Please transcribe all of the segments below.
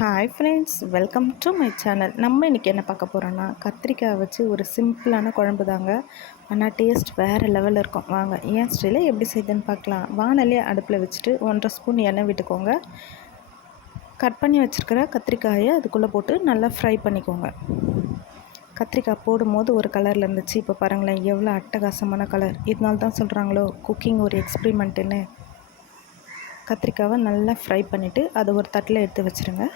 Hi friends welcome to my channel நம்ம இன்றைக்கி என்ன பார்க்க போகிறோன்னா கத்திரிக்காய் வச்சு ஒரு சிம்பிளான குழம்பு தாங்க ஆனால் டேஸ்ட் வேறு லெவலில் இருக்கும். வாங்க ஏன் ஸ்டைலில் எப்படி செய்யுதுன்னு பார்க்கலாம். வானலே அடுப்பில் வச்சுட்டு ஒன்றரை ஸ்பூன் எண்ணெய் விட்டுக்கோங்க. கட் பண்ணி வச்சுருக்கிற கத்திரிக்காயை அதுக்குள்ளே போட்டு நல்லா ஃப்ரை பண்ணிக்கோங்க. கத்திரிக்காய் போடும்போது ஒரு கலரில் இருந்துச்சு. இப்போ பாருங்களேன் எவ்வளோ அட்டகாசமான கலர் இதனால தான் சொல்கிறாங்களோ குக்கிங் ஒரு எக்ஸ்பிரிமெண்ட்டுன்னு கத்திரிக்காவை நல்லா ஃப்ரை பண்ணிவிட்டு அதை ஒரு தட்டில் எடுத்து வச்சுருங்க.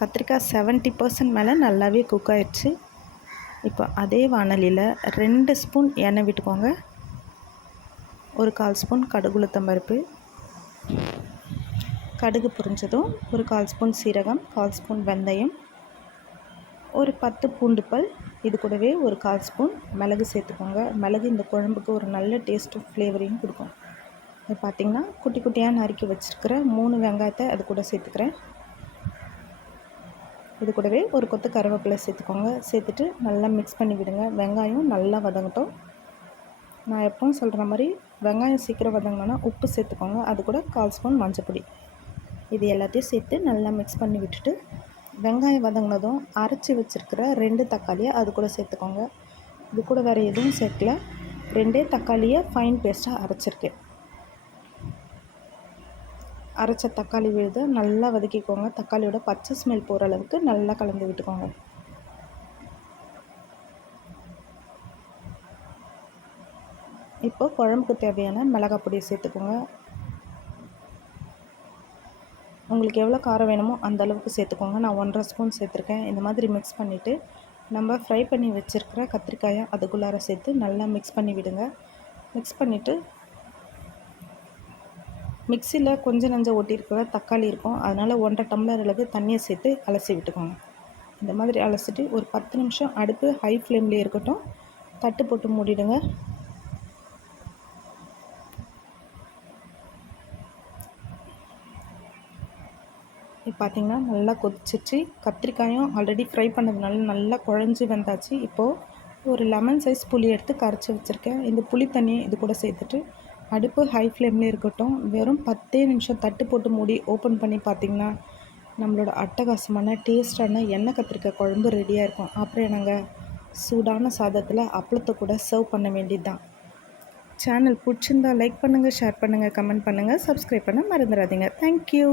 கத்திரிக்காய் செவன்ட்டி பர்சன்ட் மேலே நல்லாவே குக் ஆயிடுச்சு. இப்போ அதே வானலியில் ரெண்டு ஸ்பூன் எண்ணெய் விட்டுக்கோங்க. ஒரு கால் ஸ்பூன் கடுகுளுத்தம் பருப்பு. கடுகு புரிஞ்சதும் ஒரு கால் ஸ்பூன் சீரகம் கால் ஸ்பூன் வெந்தயம் ஒரு பத்து பூண்டு பல் இது கூடவே ஒரு கால் ஸ்பூன் மிளகு சேர்த்துக்கோங்க. மிளகு இந்த குழம்புக்கு ஒரு நல்ல டேஸ்ட்டும் ஃப்ளேவரையும் கொடுக்கும். இது பார்த்திங்கன்னா குட்டி குட்டியாக நறுக்கி வச்சுருக்கிற மூணு வெங்காயத்தை அது கூட சேர்த்துக்கிறேன். இது கூடவே ஒரு கொத்து கருவேப்பிலை சேர்த்துக்கோங்க. சேர்த்துட்டு நல்லா மிக்ஸ் பண்ணி விடுங்க. வெங்காயம் நல்லா வதங்கட்டும். நான் எப்பவும் சொல்கிற மாதிரி வெங்காயம் சீக்கிரம் வதங்கினா உப்பு சேர்த்துக்கோங்க. அது கூட கால் ஸ்பூன் மஞ்சள் இது எல்லாத்தையும் சேர்த்து நல்லா மிக்ஸ் பண்ணி விட்டுட்டு வெங்காயம் வதங்கினதும் அரைச்சி வச்சுருக்கிற ரெண்டு தக்காளியை அது கூட சேர்த்துக்கோங்க. இது கூட வேறு எதுவும் சேர்க்கல. ரெண்டே தக்காளியை ஃபைன் பேஸ்ட்டாக அரைச்சிருக்கேன். அரைச்ச தக்காளி விழுது நல்லா வதக்கிக்கோங்க. தக்காளியோட பச்சை ஸ்மெல் போகிற அளவுக்கு நல்லா கலந்து விட்டுக்கோங்க. இப்போ குழம்புக்கு தேவையான மிளகாய் பொடியை சேர்த்துக்கோங்க. உங்களுக்கு எவ்வளோ காரம் வேணுமோ அந்த அளவுக்கு சேர்த்துக்கோங்க. நான் ஒன்றரை ஸ்பூன் சேர்த்துருக்கேன். இந்த மாதிரி மிக்ஸ் பண்ணிவிட்டு நம்ம ஃப்ரை பண்ணி வச்சுருக்கிற கத்திரிக்காயை அதுக்குள்ளார சேர்த்து நல்லா மிக்ஸ் பண்ணி விடுங்க. மிக்ஸ் பண்ணிவிட்டு மிக்சியில் கொஞ்சம் நஞ்சம் ஒட்டியிருக்கிற தக்காளி இருக்கும். அதனால் ஒன்றரை டம்ளர் அளவு தண்ணியை சேர்த்து அலசி விட்டுக்கோங்க. இந்த மாதிரி அலசிட்டு ஒரு பத்து நிமிஷம் அடுப்பு ஹை ஃப்ளேம்லேயே இருக்கட்டும். தட்டு போட்டு மூடிடுங்க. இப்போ பார்த்திங்கன்னா நல்லா கொதிச்சிச்சு. கத்திரிக்காயும் ஆல்ரெடி ஃப்ரை பண்ணதுனால நல்லா குழஞ்சி வந்தாச்சு. இப்போது ஒரு லெமன் சைஸ் புளி எடுத்து கரைச்சி வச்சுருக்கேன். இந்த புளி தண்ணியை இது கூட சேர்த்துட்டு அடுப்பு ஹை ஃப்ளேம்லேயே இருக்கட்டும். வெறும் பத்தே நிமிஷம் தட்டு போட்டு மூடி ஓப்பன் பண்ணி பார்த்திங்கன்னா நம்மளோட அட்டகாசமான டேஸ்டான எண்ணெய் கத்திரிக்காய் குழம்பு ரெடியாக இருக்கும். அப்புறம் என்னங்க? சூடான சாதத்தில் அப்பளத்தை கூட சர்வ் பண்ண வேண்டியது தான் சேனல் பிடிச்சிருந்தா லைக் பண்ணுங்கள் ஷேர் பண்ணுங்கள் கமெண்ட் பண்ணுங்கள் சப்ஸ்கிரைப் பண்ண மறந்துடாதீங்க. தேங்க்யூ